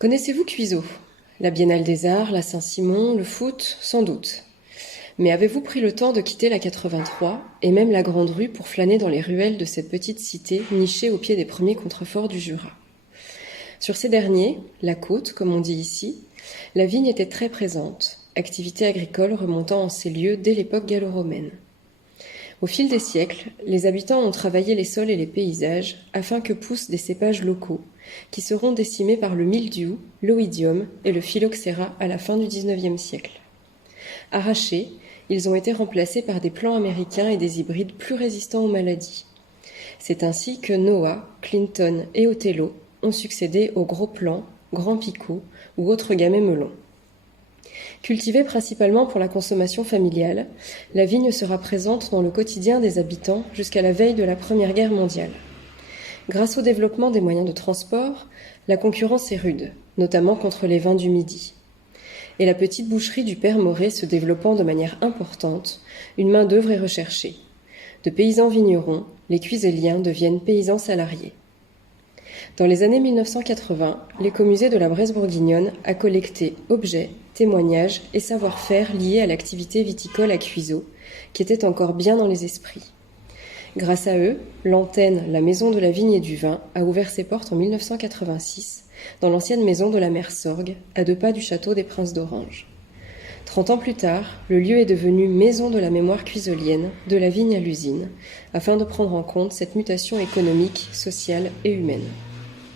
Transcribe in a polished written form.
Connaissez-vous Cuiseaux? La Biennale des Arts, la Saint-Simon, le foot, sans doute. Mais avez-vous pris le temps de quitter la 83 et même la Grande Rue pour flâner dans les ruelles de cette petite cité nichée au pied des premiers contreforts du Jura? Sur ces derniers, la côte, comme on dit ici, la vigne était très présente, activité agricole remontant en ces lieux dès l'époque gallo-romaine. Au fil des siècles, les habitants ont travaillé les sols et les paysages afin que poussent des cépages locaux, qui seront décimés par le mildiou, l'oïdium et le phylloxéra à la fin du XIXe siècle. Arrachés, ils ont été remplacés par des plants américains et des hybrides plus résistants aux maladies. C'est ainsi que Noah, Clinton et Othello ont succédé aux gros plants, grands picots ou autres gamets melons. Cultivée principalement pour la consommation familiale, la vigne sera présente dans le quotidien des habitants jusqu'à la veille de la Première Guerre mondiale. Grâce au développement des moyens de transport, la concurrence est rude, notamment contre les vins du Midi. Et la petite boucherie du père Moret se développant de manière importante, une main-d'œuvre est recherchée. De paysans vignerons, les cuiseliens deviennent paysans salariés. Dans les années 1980, l'écomusée de la Bresse bourguignonne a collecté objets, témoignages et savoir-faire liés à l'activité viticole à Cuiseaux, qui était encore bien dans les esprits. Grâce à eux, l'antenne La Maison de la Vigne et du Vin a ouvert ses portes en 1986, dans l'ancienne maison de la mère Sorgue, à 2 pas du château des Princes d'Orange. 30 ans plus tard, le lieu est devenu Maison de la mémoire cuiselienne, de la vigne à l'usine, afin de prendre en compte cette mutation économique, sociale et humaine.